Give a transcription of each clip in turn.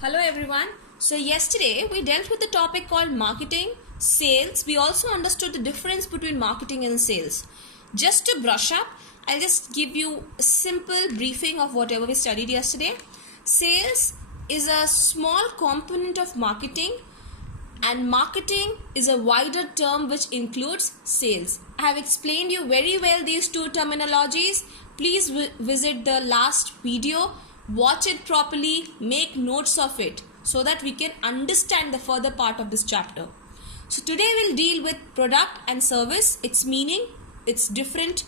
Hello everyone. So yesterday we dealt with the topic called marketing, sales. We also understood the difference between marketing and sales. Just to brush up, I'll just give you a simple briefing of whatever we studied yesterday. Sales is a small component of marketing, and marketing is a wider term which includes sales. I have explained you very well these two terminologies. Please visit the last video, watch it properly, make notes of it so that we can understand the further part of this chapter. So today we'll deal with product and service, its meaning, its different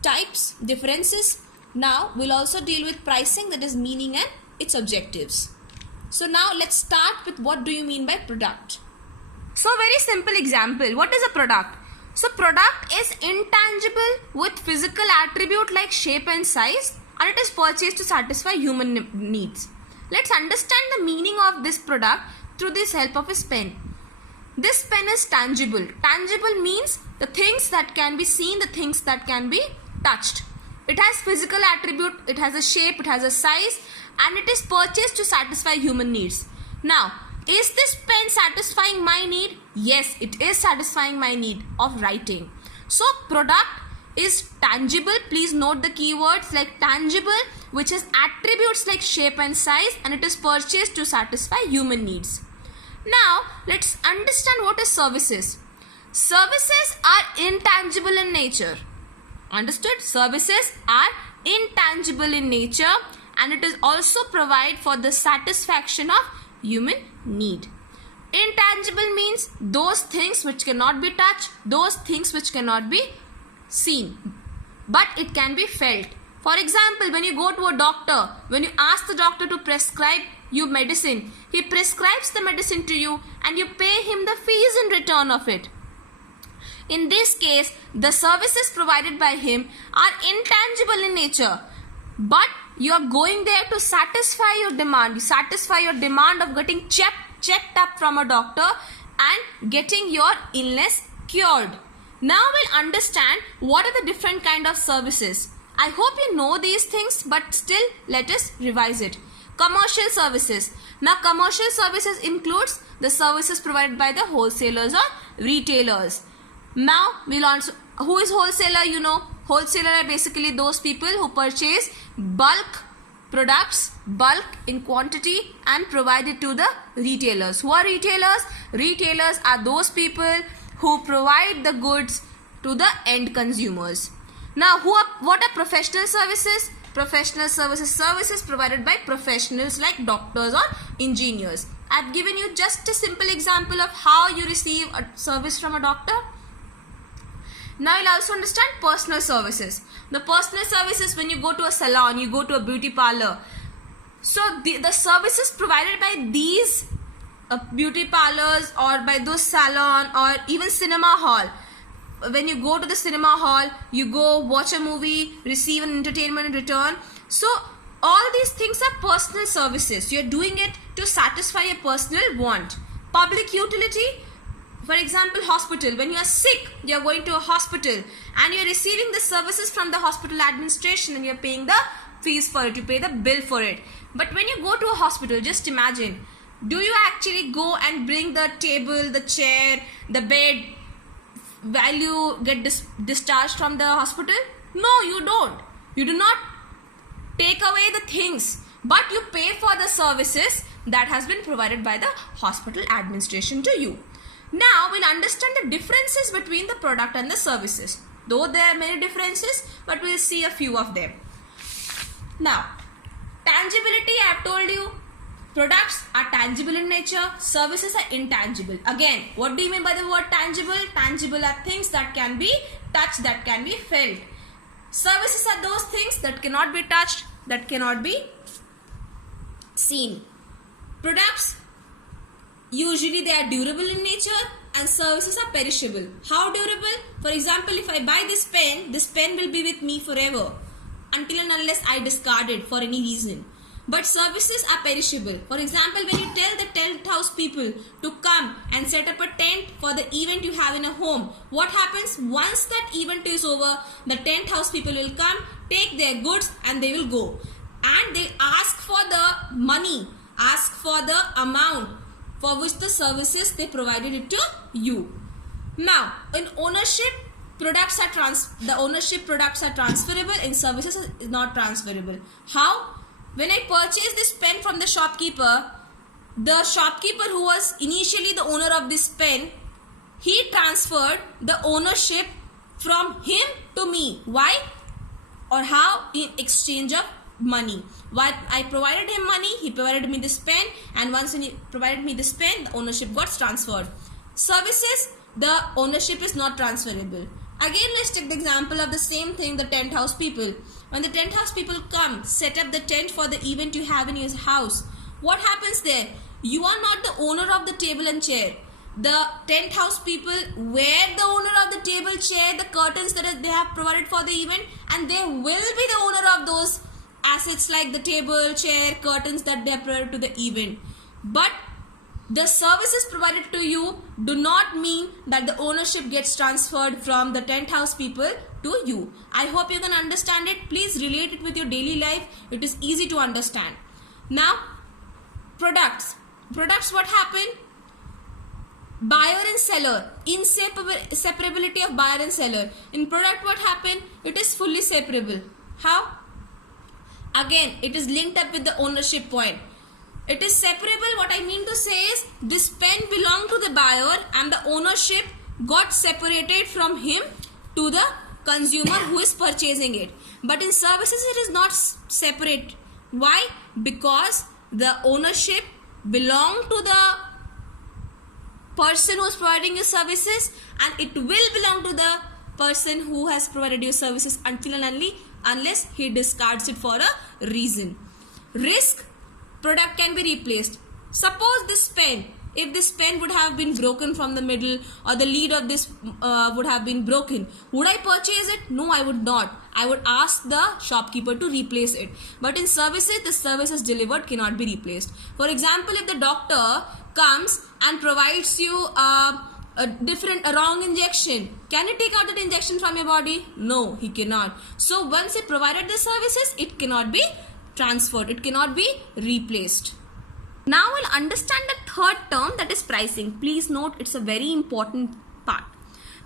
types, differences. Now we'll also deal with pricing, that is meaning and its objectives. So now let's start with what do you mean by product. So very simple example, what is a product? So product is intangible with physical attribute like shape and size, and it is purchased to satisfy human needs. Let's understand the meaning of this product through this help of a pen. This pen is tangible. Tangible means the things that can be seen, the things that can be touched. It has physical attribute, it has a shape, it has a size, and it is purchased to satisfy human needs. Now, is this pen satisfying my need? Yes, it is satisfying my need of writing. So, product is tangible. Please note the keywords like tangible, which has attributes like shape and size, and it is purchased to satisfy human needs. Now, let's understand what is services. Services are intangible in nature. Understood? Services are intangible in nature, and it is also provide for the satisfaction of human need. Intangible means those things which cannot be touched, those things which cannot be seen, but it can be felt. For example, when you go to a doctor, when you ask the doctor to prescribe you medicine, he prescribes the medicine to you and you pay him the fees in return of it. In this case, the services provided by him are intangible in nature, but you are going there to satisfy your demand. You satisfy your demand of getting checked up from a doctor and getting your illness cured. Now we'll understand what are the different kind of services. I hope you know these things, but still let us revise it. Commercial services. Now commercial services includes the services provided by the wholesalers or retailers. Now we'll also, who is wholesaler? You know, wholesaler are basically those people who purchase bulk products, bulk in quantity, and provide it to the retailers. Who are retailers? Retailers are those people who provide the goods to the end consumers. Now, what are professional services? Professional services provided by professionals like doctors or engineers. I've given you just a simple example of how you receive a service from a doctor. Now you'll also understand personal services. The personal services when you go to a salon, you go to a beauty parlor. So the services provided by these beauty parlors or by those salon or even cinema hall. When you go to the cinema hall, you go watch a movie, receive an entertainment in return. So all these things are personal services. You're doing it to satisfy a personal want. Public utility. For example, hospital. When you are sick, you are going to a hospital and you are receiving the services from the hospital administration and you are paying the fees for it. You pay the bill for it. But when you go to a hospital, just imagine, do you actually go and bring the table, the chair, the bed while you get discharged from the hospital? No, you don't. You do not take away the things, but you pay for the services that has been provided by the hospital administration to you. Now we'll understand the differences between the product and the services. Though there are many differences, but we'll see a few of them. Now, tangibility, I have told you, products are tangible in nature, services are intangible. Again, what do you mean by the word tangible? Tangible are things that can be touched, that can be felt. Services are those things that cannot be touched, that cannot be seen. Products, usually they are durable in nature, and services are perishable. How durable? For example, if I buy this pen will be with me forever until and unless I discard it for any reason. But services are perishable. For example, when you tell the tent house people to come and set up a tent for the event you have in a home, what happens? Once that event is over, the tent house people will come, take their goods and they will go. And they ask for the money ask for the amount for which the services they provided it to you. Now, in ownership, the ownership products are transferable, in services is not transferable. How? When I purchase this pen from the shopkeeper who was initially the owner of this pen, he transferred the ownership from him to me. Why or how? In exchange of money. What I provided him money, he provided me this pen, and once he provided me this pen, the ownership got transferred. Services, the ownership is not transferable. Again, let's take the example of the same thing, the tent house people. When the tent house people come, set up the tent for the event you have in your house, what happens there? You are not the owner of the table and chair. The tent house people were the owner of the table, chair, the curtains that they have provided for the event, and they will be the owner of those assets like the table, chair, curtains that they have provided to the event. But the services provided to you do not mean that the ownership gets transferred from the tent house people to you. I hope you can understand it. Please relate it with your daily life. It is easy to understand. Now, products. Products, what happened? Buyer and seller, inseparability of buyer and seller. In product, what happened? It is fully separable. How? Again, it is linked up with the ownership point. It is separable. What I mean to say is, this pen belonged to the buyer and the ownership got separated from him to the consumer who is purchasing it. But in services, it is not separate. Why? Because the ownership belongs to the person who is providing you services, and it will belong to the person who has provided you services until and only unless he discards it for a reason. Risk, product can be replaced. Suppose this pen, if this pen would have been broken from the middle, or the lead of this would have been broken, would I purchase it? No, I would not. I would ask the shopkeeper to replace it. But in services, the services delivered cannot be replaced. For example, if the doctor comes and provides you a wrong injection, can he take out that injection from your body? No, he cannot. So once he provided the services, it cannot be transferred, it cannot be replaced. Now we'll understand the third term, that is pricing. Please note, it's a very important part.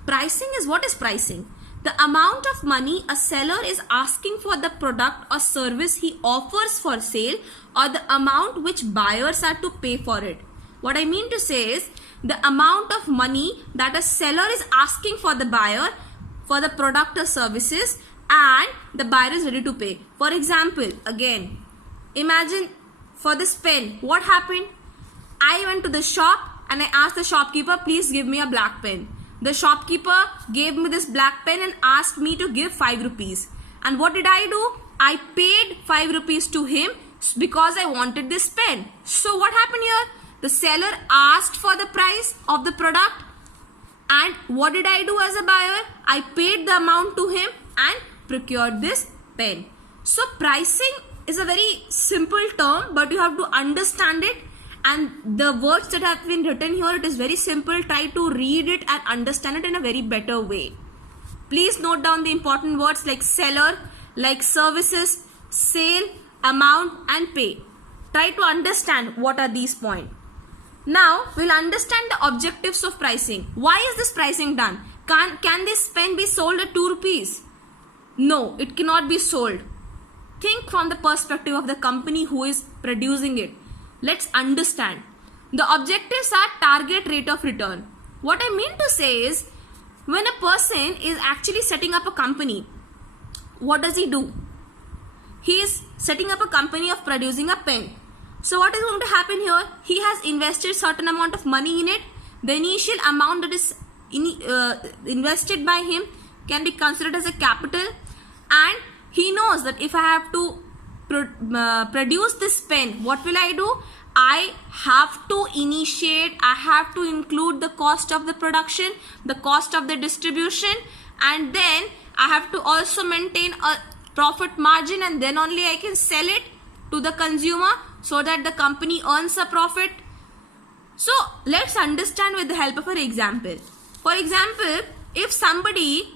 Pricing is, what is pricing? The amount of money a seller is asking for the product or service he offers for sale, or the amount which buyers are to pay for it. What I mean to say is, the amount of money that a seller is asking for the buyer for the product or services, and the buyer is ready to pay. For example, again, imagine for this pen, what happened? I went to the shop and I asked the shopkeeper, please give me a black pen. The shopkeeper gave me this black pen and asked me to give 5 rupees. And what did I do? I paid 5 rupees to him because I wanted this pen. So what happened here? The seller asked for the price of the product, and what did I do as a buyer? I paid the amount to him and procured this pen. So pricing is a very simple term, but you have to understand it, and the words that have been written here, it is very simple. Try to read it and understand it in a very better way. Please note down the important words like seller, like services, sale, amount and pay. Try to understand what are these points. Now we'll understand the objectives of pricing. Why is this pricing done? Can this pen be sold at 2 rupees? No, it cannot be sold. Think from the perspective of the company who is producing it. Let's understand. The objectives are target rate of return. What I mean to say is, when a person is actually setting up a company, what does he do? He is setting up a company of producing a pen. So what is going to happen here? He has invested certain amount of money in it. The initial amount that is invested by him can be considered as a capital, and he knows that if I have to produce this pen, what will I do? I have to include the cost of the production, the cost of the distribution, and then I have to also maintain a profit margin, and then only I can sell it to the consumer so that the company earns a profit. So let's understand with the help of an example. For example, if somebody,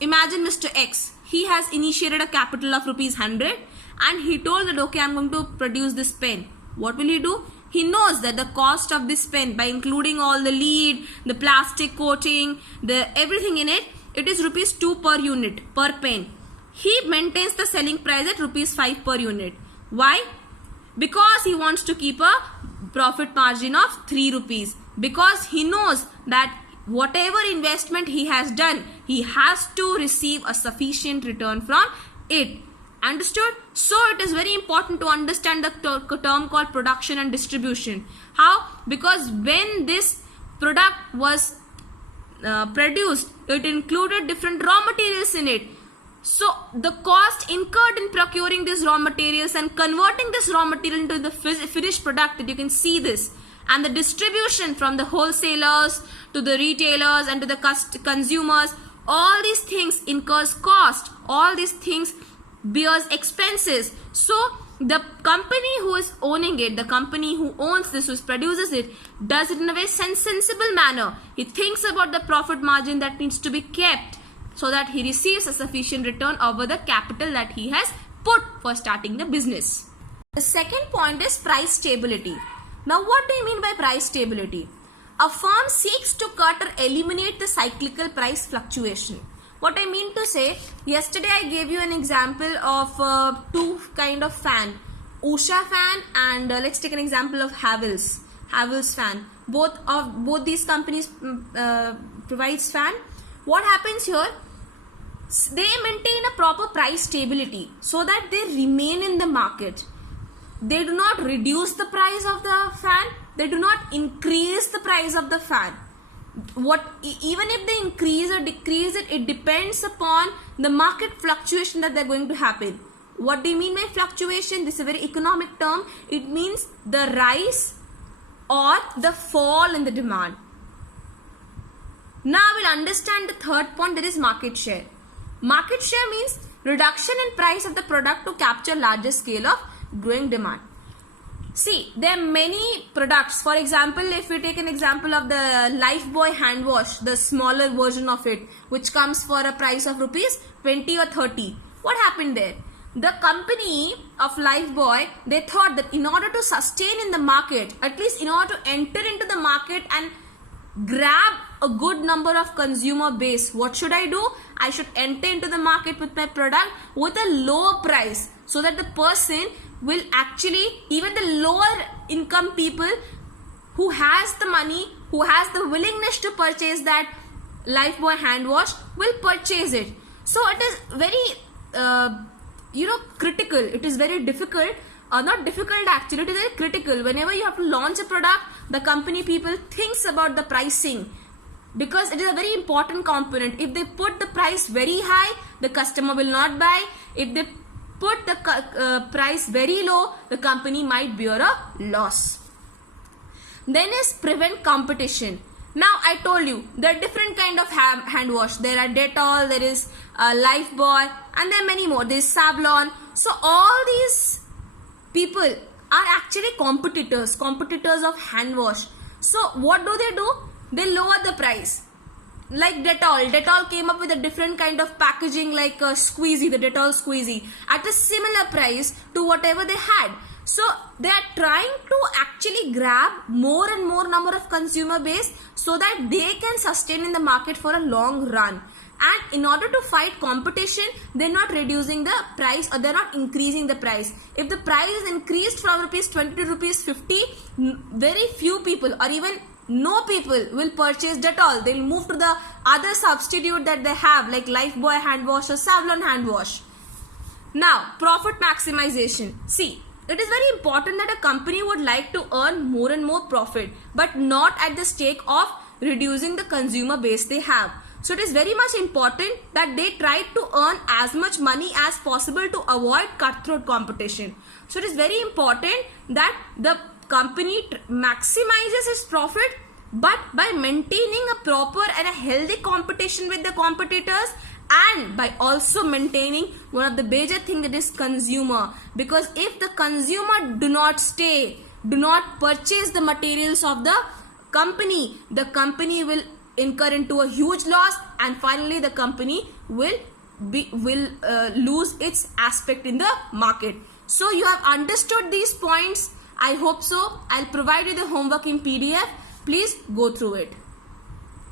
imagine Mr. X, he has initiated a capital of rupees 100 and he told that okay, I'm going to produce this pen. What will he do? He knows that the cost of this pen, by including all the lead, the plastic coating, the everything in it, it is rupees 2 per unit per pen. He maintains the selling price at rupees 5 per unit. Why? Because he wants to keep a profit margin of 3 rupees. Because he knows that whatever investment he has done, he has to receive a sufficient return from it. Understood? So it is very important to understand the term called production and distribution. How? Because when this product was produced, it included different raw materials in it. So the cost incurred in procuring these raw materials and converting this raw material into the finished product, that you can see this, and the distribution from the wholesalers to the retailers and to the consumers, all these things incurs cost, all these things bears expenses. So the company who is owning it, the company who owns this, who produces it, does it in a very sensible manner. He thinks about the profit margin that needs to be kept so that he receives a sufficient return over the capital that he has put for starting the business. The second point is price stability. Now what do you mean by price stability? A firm seeks to cut or eliminate the cyclical price fluctuation. What I mean to say, yesterday I gave you an example of two kind of fan, Usha fan and let's take an example of Havells fan. Both these companies provides fan. What happens here? They maintain a proper price stability so that they remain in the market. They do not reduce the price of the fan. They do not increase the price of the fan. Even if they increase or decrease it, it depends upon the market fluctuation that they're going to happen. What do you mean by fluctuation? This is a very economic term. It means the rise or the fall in the demand. Now we'll understand the third point, that is market share. Market share means reduction in price of the product to capture larger scale of growing demand. See, there are many products. For example, if we take an example of the Lifebuoy hand wash, the smaller version of it, which comes for a price of rupees 20 or 30. What happened there? The company of Lifebuoy, they thought that in order to sustain in the market, at least in order to enter into the market and grab a good number of consumer base, what should I do? I should enter into the market with my product with a lower price, so that the person will actually, even the lower income people who has the money, who has the willingness to purchase that Lifebuoy hand wash, will purchase it. So it is very critical. It is very difficult, not difficult actually, it is very critical. Whenever you have to launch a product, the company people thinks about the pricing, because it is a very important component. If they put the price very high, the customer will not buy. If they put the price very low, the company might bear a loss. Then is prevent competition. Now I told you there are different kind of hand wash. There are Dettol, there is Lifebuoy, and there are many more. There is Savlon. So all these people are actually competitors of hand wash. So what do? They lower the price. Like Dettol came up with a different kind of packaging, like a squeezy, the Dettol squeezy, at a similar price to whatever they had. So they are trying to actually grab more and more number of consumer base so that they can sustain in the market for a long run. And in order to fight competition, they're not reducing the price or they're not increasing the price. If the price is increased from rupees 20 to rupees 50, very few people or even no people will purchase Dettol. They'll move to the other substitute that they have, like Lifebuoy hand wash or Savlon hand wash. Now, profit maximization. See, it is very important that a company would like to earn more and more profit, but not at the stake of reducing the consumer base they have. So it is very much important that they try to earn as much money as possible to avoid cutthroat competition. So it is very important that the company maximizes its profit, but by maintaining a proper and a healthy competition with the competitors, and by also maintaining one of the major thing, that is consumer. Because if the consumer do not purchase the materials of the company will incur into a huge loss, and finally the company will lose its aspect in the market. So you have understood these points. I hope so. I'll provide you the homework in PDF. Please go through it.